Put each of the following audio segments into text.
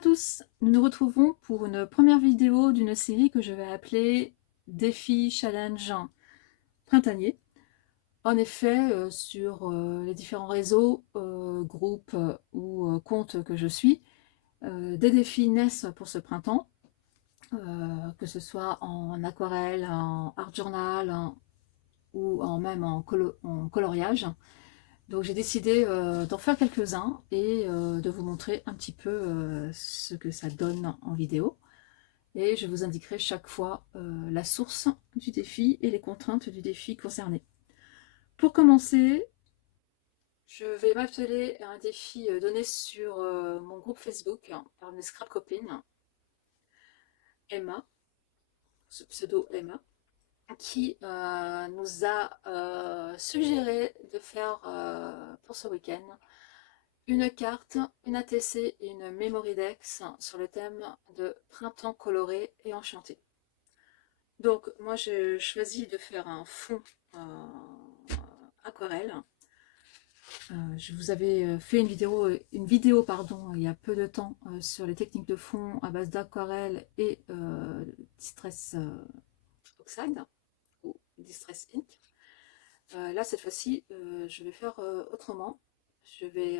à tous, nous nous retrouvons pour une première vidéo d'une série que je vais appeler Défi Challenge printanier. En effet, sur les différents réseaux, groupes ou comptes que je suis, des défis naissent pour ce printemps, que ce soit en aquarelle, en art journal ou même en coloriage. Donc j'ai décidé d'en faire quelques-uns et de vous montrer un petit peu ce que ça donne en vidéo. Et je vous indiquerai chaque fois la source du défi et les contraintes du défi concerné. Pour commencer, je vais m'atteler à un défi donné sur mon groupe Facebook par mes scrap copines, Emma, ce pseudo Emma, qui nous a suggéré de faire pour ce week-end une carte, une ATC et une Memory Dex sur le thème de printemps coloré et enchanté. Donc moi j'ai choisi de faire un fond aquarelle. Je vous avais fait une vidéo pardon, il y a peu de temps sur les techniques de fond à base d'aquarelle et Distress Oxide ou Distress Ink. Là cette fois-ci je vais faire autrement. Je vais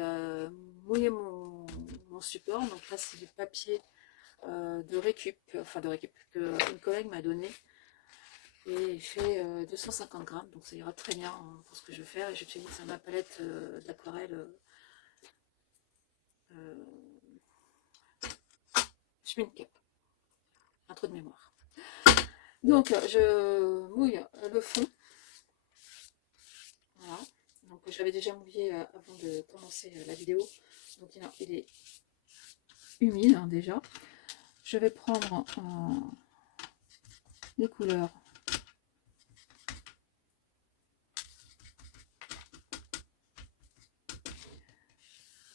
mouiller mon support. Donc là c'est du papier de récup, que une collègue m'a donné. Et il fait 250 grammes, donc ça ira très bien pour ce que je vais faire. Et j'utilise ma palette d'aquarelle Schmincap, un trou de mémoire. Donc je mouille le fond. Voilà. Donc j'avais déjà mouillé avant de commencer la vidéo. Donc il est humide hein, déjà. Je vais prendre des couleurs.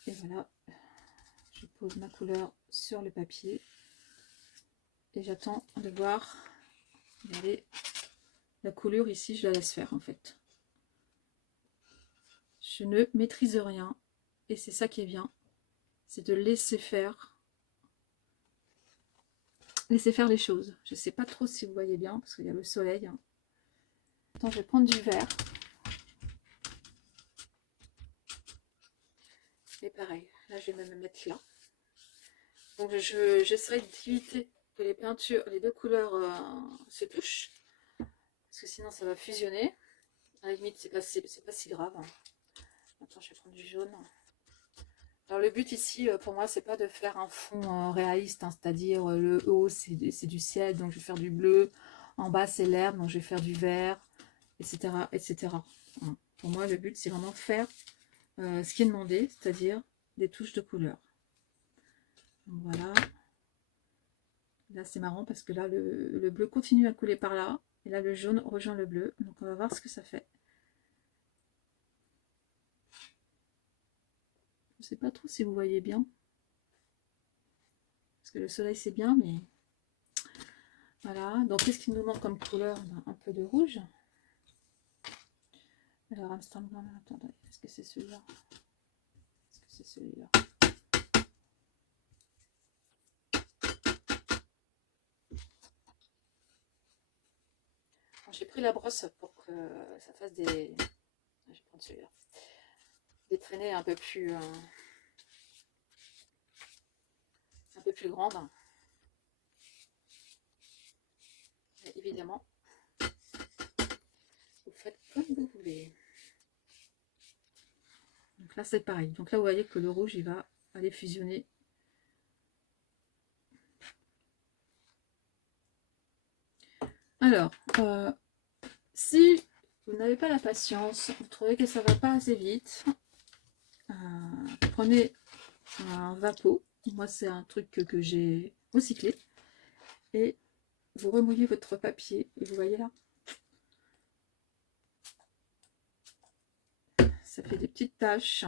Et voilà, je pose ma couleur sur le papier et j'attends de voir. Regardez, la coulure ici, je la laisse faire en fait. Je ne maîtrise rien et c'est ça qui est bien, c'est de laisser faire les choses. Je ne sais pas trop si vous voyez bien parce qu'il y a le soleil. Attends, je vais prendre du vert. Et pareil, là je vais même me mettre là. Donc j'essaierai d'éviter que les peintures, les deux couleurs se touchent. Parce que sinon ça va fusionner. À la limite, c'est pas si grave. Attends, je vais prendre du jaune. Alors le but ici, pour moi, c'est pas de faire un fond réaliste, hein, c'est-à-dire le haut, c'est du ciel, donc je vais faire du bleu. En bas, c'est l'herbe, donc je vais faire du vert, etc. etc. Hein. Pour moi, le but, c'est vraiment faire ce qui est demandé, c'est-à-dire des touches de couleur. Donc, voilà. Là, c'est marrant parce que là, le bleu continue à couler par là. Et là, le jaune rejoint le bleu. Donc, on va voir ce que ça fait. Je ne sais pas trop si vous voyez bien. Parce que le soleil, c'est bien, mais... Voilà. Donc, qu'est-ce qu'il nous manque comme couleur? Un peu de rouge. Alors, Amsterdam, attendez. Est-ce que c'est celui-là? Est-ce que c'est celui-là? J'ai pris la brosse pour que ça fasse des... Je vais prendre celui-là. Des traînées un peu plus grandes. Et évidemment, vous faites comme vous voulez. Donc là, c'est pareil. Donc là, vous voyez que le rouge, il va aller fusionner. Alors, si vous n'avez pas la patience, vous trouvez que ça ne va pas assez vite, prenez un Vapo. Moi, c'est un truc que j'ai recyclé. Et vous remouillez votre papier. Et vous voyez là, ça fait des petites taches.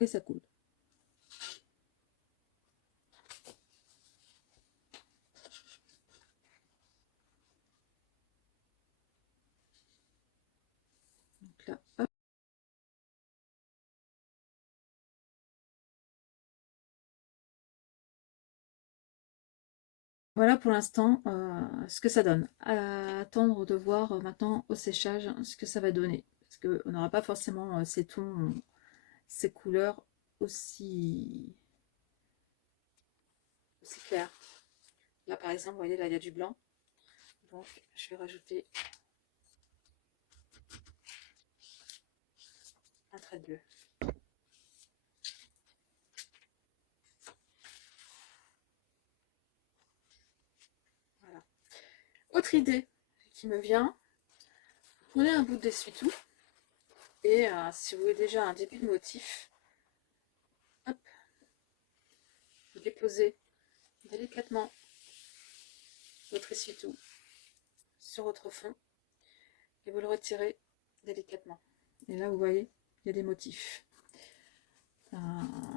Et ça coule. Donc là, hop. Voilà pour l'instant ce que ça donne. À attendre de voir maintenant au séchage ce que ça va donner. Parce qu'on n'aura pas forcément ces tons, ces couleurs aussi claires. Là par exemple, vous voyez, là il y a du blanc. Donc je vais rajouter un trait de bleu. Voilà. Autre idée qui me vient, prenez un bout d'essuie-tout et si vous voulez déjà un début de motif, hop, vous déposez délicatement votre essuie-tout sur votre fond et vous le retirez délicatement. Et là, vous voyez, il y a des motifs.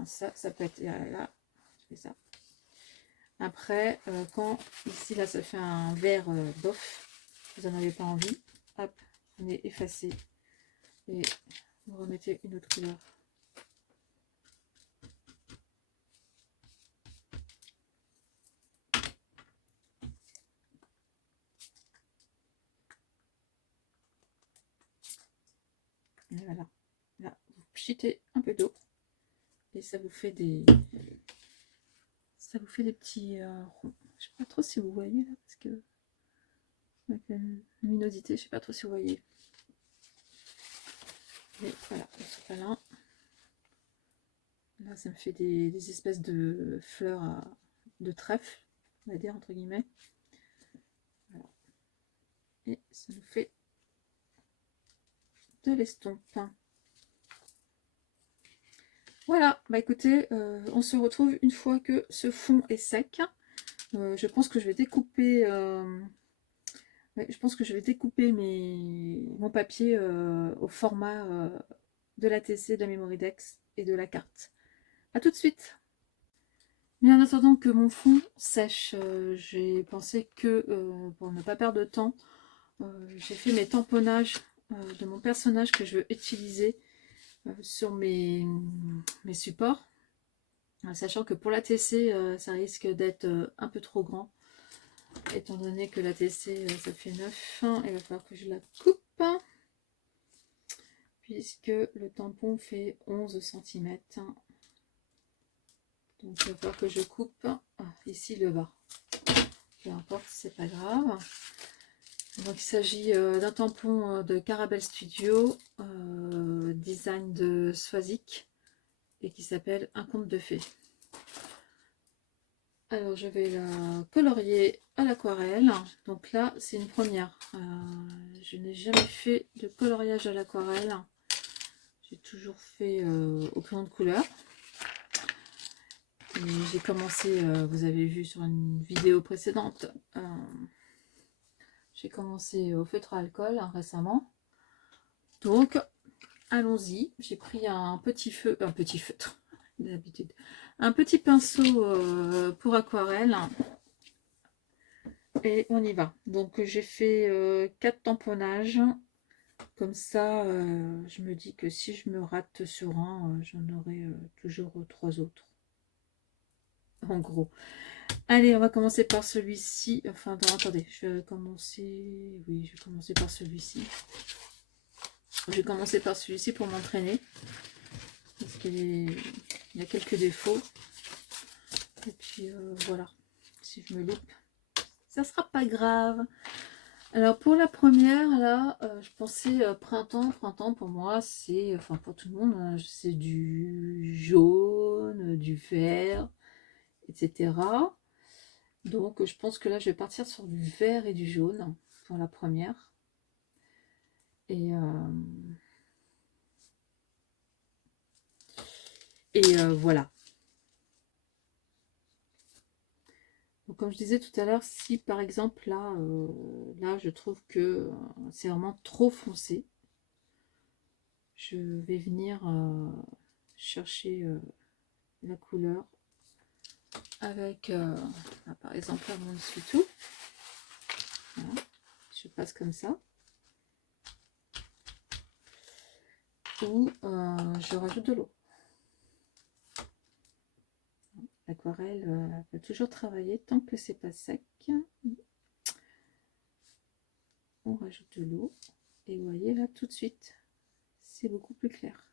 Ça peut être là, je fais ça. Après, quand ici, là, ça fait un vert bof, vous n'en avez pas envie, hop, vous venez effacer et vous remettez une autre couleur. Et voilà. Là, vous pchitez un peu d'eau et ça vous fait des petits ronds. Je sais pas trop si vous voyez là, parce que avec la luminosité, je sais pas trop si vous voyez. Mais voilà, le sopalin. Là, ça me fait des espèces de fleurs de trèfle, on va dire, entre guillemets. Voilà. Et ça nous fait de l'estompe. Voilà, bah écoutez, on se retrouve une fois que ce fond est sec. Je pense que je vais découper, mon papier au format de l'ATC, de la Memorydex et de la carte. A tout de suite. Mais en attendant que mon fond sèche, j'ai pensé que pour ne pas perdre de temps, j'ai fait mes tamponnages de mon personnage que je veux utiliser sur mes supports. Sachant que pour l'ATC, ça risque d'être un peu trop grand. Étant donné que l'ATC, ça fait 9, il va falloir que je la coupe. Puisque le tampon fait 11 cm. Donc il va falloir que je coupe ici le bas. Peu importe, c'est pas grave. Donc il s'agit d'un tampon de Carabel Studio, design de Swazik, et qui s'appelle Un conte de fées. Alors je vais la colorier à l'aquarelle. Donc là c'est une première. Je n'ai jamais fait de coloriage à l'aquarelle. J'ai toujours fait au crayon de couleur. J'ai commencé, vous avez vu sur une vidéo précédente, j'ai commencé au feutre à alcool récemment. Donc allons-y. J'ai pris un petit feutre d'habitude, un petit pinceau pour aquarelle et on y va. Donc j'ai fait 4 tamponnages. Comme ça, je me dis que si je me rate sur un, j'en aurai toujours 3 autres. En gros. Allez, on va commencer par celui-ci. Enfin, non, attendez, je vais commencer... Oui, je vais commencer par celui-ci. Je vais commencer par celui-ci pour m'entraîner. Parce qu'il y a quelques défauts. Et puis, voilà. Si je me loupe, ça sera pas grave. Alors, pour la première, là, je pensais printemps. Printemps, pour moi, c'est... Enfin, pour tout le monde, hein, c'est du jaune, du vert, etc. Donc je pense que là je vais partir sur du vert et du jaune pour la première. Et voilà. Donc, comme je disais tout à l'heure, si par exemple là je trouve que c'est vraiment trop foncé, je vais venir chercher la couleur avec par exemple là mon essuie-tout. Voilà. Je passe comme ça. ou je rajoute de l'eau. L'aquarelle peut toujours travailler tant que c'est pas sec. On rajoute de l'eau et vous voyez là tout de suite, c'est beaucoup plus clair.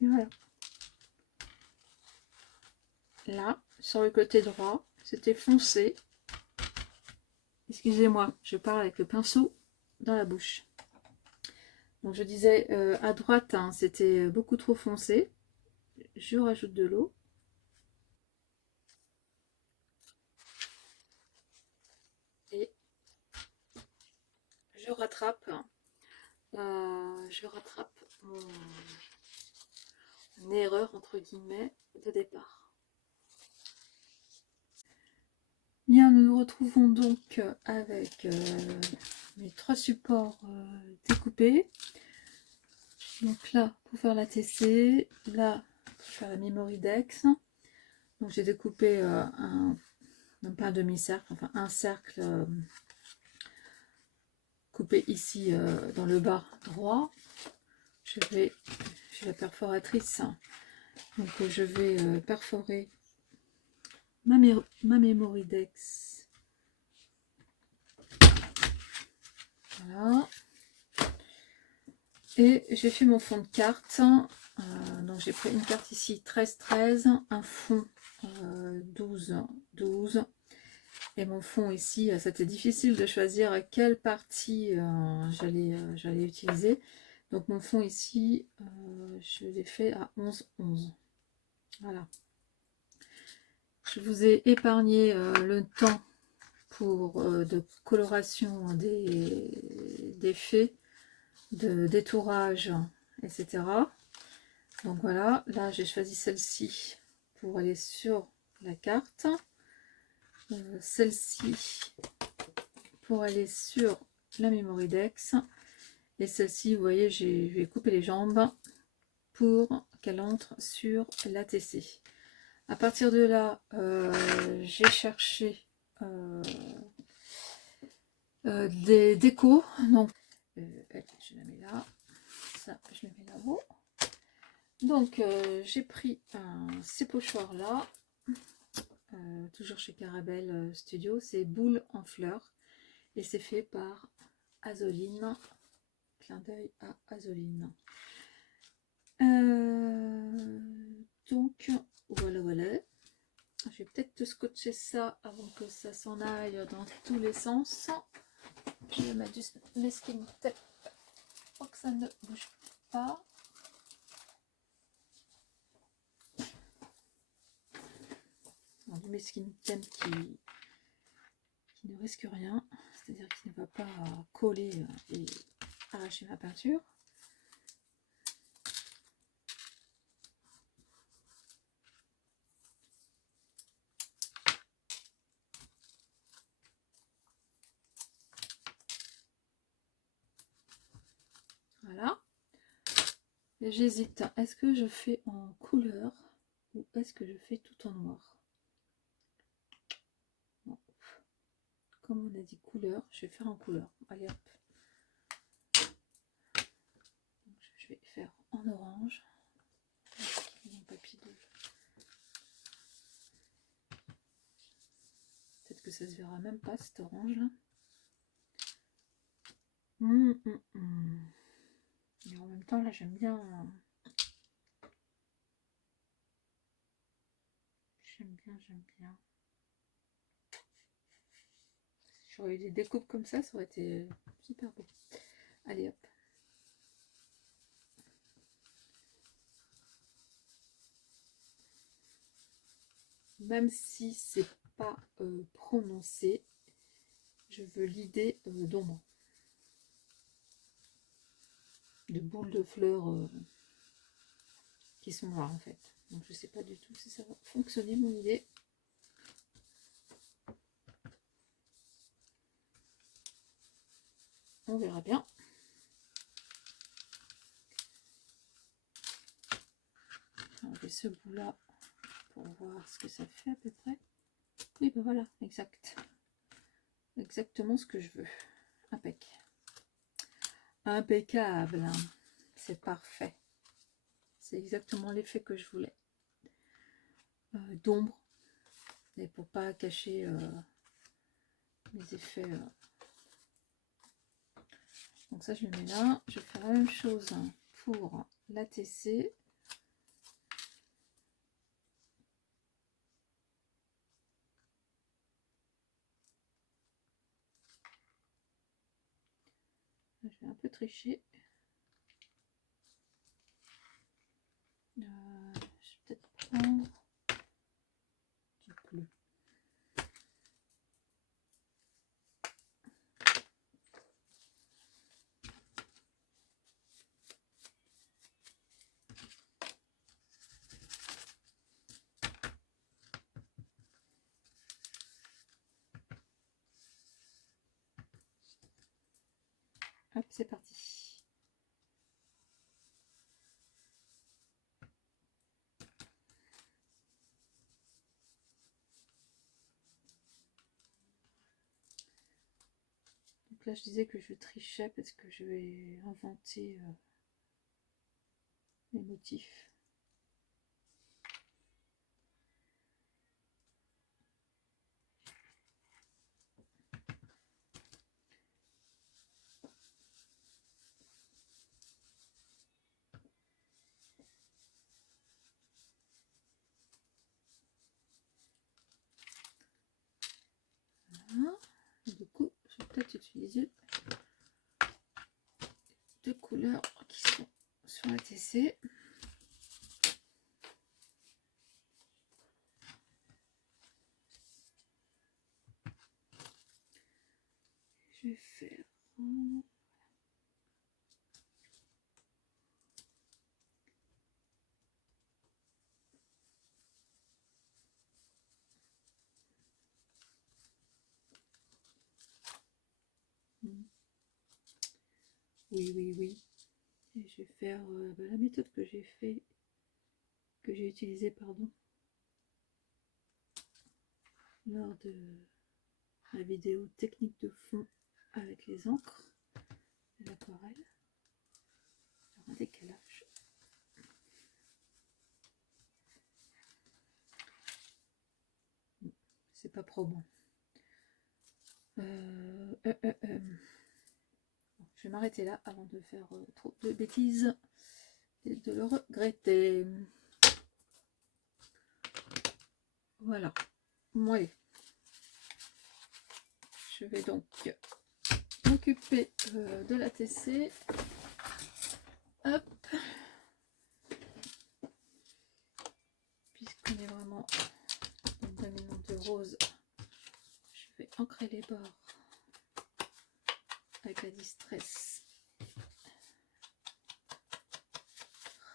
Et voilà. Là, sur le côté droit, c'était foncé. Excusez-moi, je parle avec le pinceau dans la bouche. Donc je disais à droite, hein, c'était beaucoup trop foncé. Je rajoute de l'eau. Et je rattrape mon erreur entre guillemets de départ. Bien, nous nous retrouvons donc avec mes 3 supports découpés. Donc là, pour faire la TC, là, pour faire la Mémoridex. Donc j'ai découpé même pas un demi-cercle, enfin un cercle coupé ici dans le bas droit. J'ai la perforatrice, donc je vais perforer ma Mémoridex. Voilà. Et j'ai fait mon fond de carte. Donc j'ai pris une carte ici 13-13, un fond 12-12. Et mon fond ici, c'était difficile de choisir quelle partie j'allais utiliser. Donc mon fond ici, je l'ai fait à 11-11. Voilà. Je vous ai épargné le temps pour de coloration des faits, de détourage, etc. Donc voilà, là j'ai choisi celle-ci pour aller sur la carte. Celle-ci pour aller sur la Mémoridex. Et celle-ci, vous voyez, je vais couper les jambes pour qu'elle entre sur la TC. À partir de là, j'ai cherché des décos. Donc, je la mets là. Ça, je le mets là-haut. Donc, j'ai pris ces pochoirs-là. Toujours chez Carabel Studio. C'est boule en fleurs. Et c'est fait par Azoline. Clin d'œil à Azoline. Donc, voilà. Je vais peut-être scotcher ça avant que ça s'en aille dans tous les sens. Je vais mettre du masking tape pour que ça ne bouge pas. Alors, du masking tape qui ne risque rien, c'est-à-dire qu'il ne va pas coller et arracher ma peinture. Voilà. J'hésite, est-ce que je fais en couleur ou est-ce que je fais tout en noir? Bon. Comme on a dit couleur, je vais faire en couleur. Allez hop. Donc, je vais faire en orange. Mon papier de... Peut-être que ça se verra même pas cet orange là. Et en même temps là j'aime bien. J'aime bien. Si j'aurais eu des découpes comme ça aurait été super beau. Allez hop. Même si c'est pas prononcé, je veux l'idée d'ombre. De boules de fleurs qui sont noirs en fait. Donc je sais pas du tout si ça va fonctionner mon idée. On verra bien. Enlever ce bout là pour voir ce que ça fait à peu près. Oui, ben voilà, exact. Exactement ce que je veux. Impec. Impeccable. C'est parfait. C'est exactement l'effet que je voulais. D'ombre. Et pour pas cacher les effets. Donc ça, je le mets là. Je vais faire la même chose pour l'ATC. Je vais un peu tricher. Je vais peut-être prendre du bleu. Hop, c'est parti. Donc là, je disais que je trichais parce que je vais inventer les motifs. Voilà. Et du coup, je vais peut-être utiliser deux couleurs qui sont sur la TC. Je vais faire oui. Et je vais faire la méthode que j'ai utilisée lors de la vidéo technique de fond avec les encres et l'aquarelle. Un décalage. C'est pas probant. Je vais m'arrêter là avant de faire trop de bêtises et de le regretter. Voilà. Ouais. Je vais donc m'occuper de la TC. Hop. Puisqu'on est vraiment dominante de rose, je vais ancrer les bords avec la Distress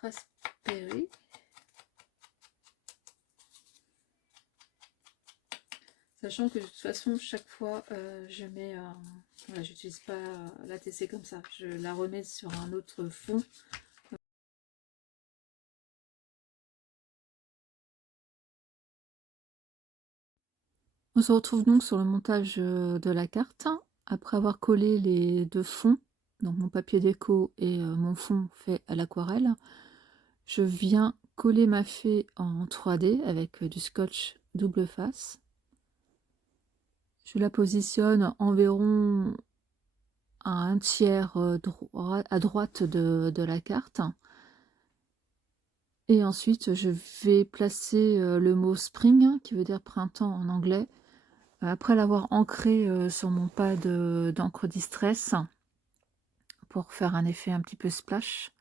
Raspberry. Sachant que de toute façon, chaque fois, je mets, voilà, j'utilise pas la TC comme ça, je la remets sur un autre fond. On se retrouve donc sur le montage de la carte, après avoir collé les deux fonds, donc mon papier déco et mon fond fait à l'aquarelle. Je viens coller ma fée en 3D avec du scotch double face. Je la positionne environ à un tiers à droite de la carte. Et ensuite, je vais placer le mot spring, qui veut dire printemps en anglais, après l'avoir ancré sur mon pad d'encre Distress, pour faire un effet un petit peu splash.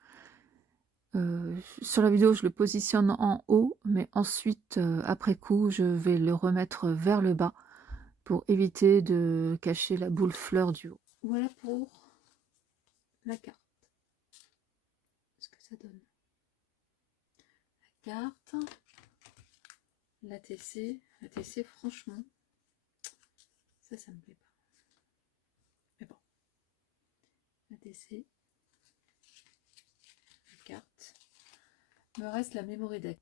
Sur la vidéo, je le positionne en haut, mais ensuite, après coup, je vais le remettre vers le bas pour éviter de cacher la boule fleur du haut. Voilà pour la carte. Ce que ça donne. carte. L'ATC. L'ATC, franchement, ça me plaît pas. Mais bon. l'ATC. La carte. Il me reste la Memory Dex.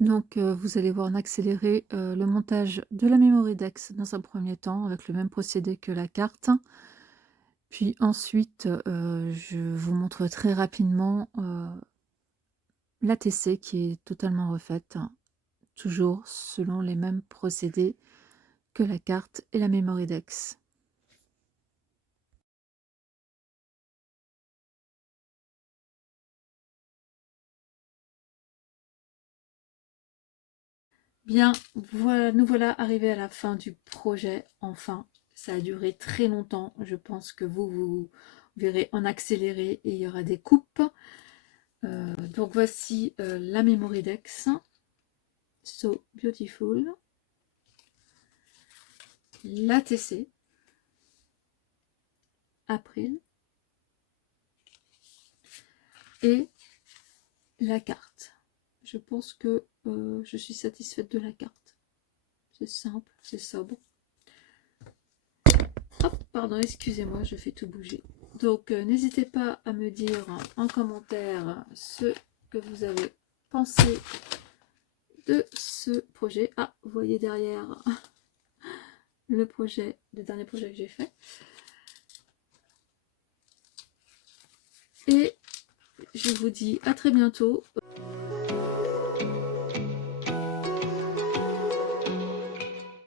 Donc vous allez voir en accéléré le montage de la Memory Dex dans un premier temps avec le même procédé que la carte. Puis ensuite je vous montre très rapidement l'ATC qui est totalement refaite, toujours selon les mêmes procédés que la carte et la Memory Dex. Bien, voilà, nous voilà arrivés à la fin du projet, enfin. Ça a duré très longtemps, je pense que vous verrez en accéléré et il y aura des coupes. Donc voici la Memory Dex, So Beautiful, l'ATC, April, et la carte. Je pense que je suis satisfaite de la carte. C'est simple, c'est sobre. Hop, pardon, excusez-moi, je fais tout bouger. Donc, n'hésitez pas à me dire en commentaire ce que vous avez pensé de ce projet. Ah, vous voyez derrière le projet, le dernier projet que j'ai fait. Et je vous dis à très bientôt.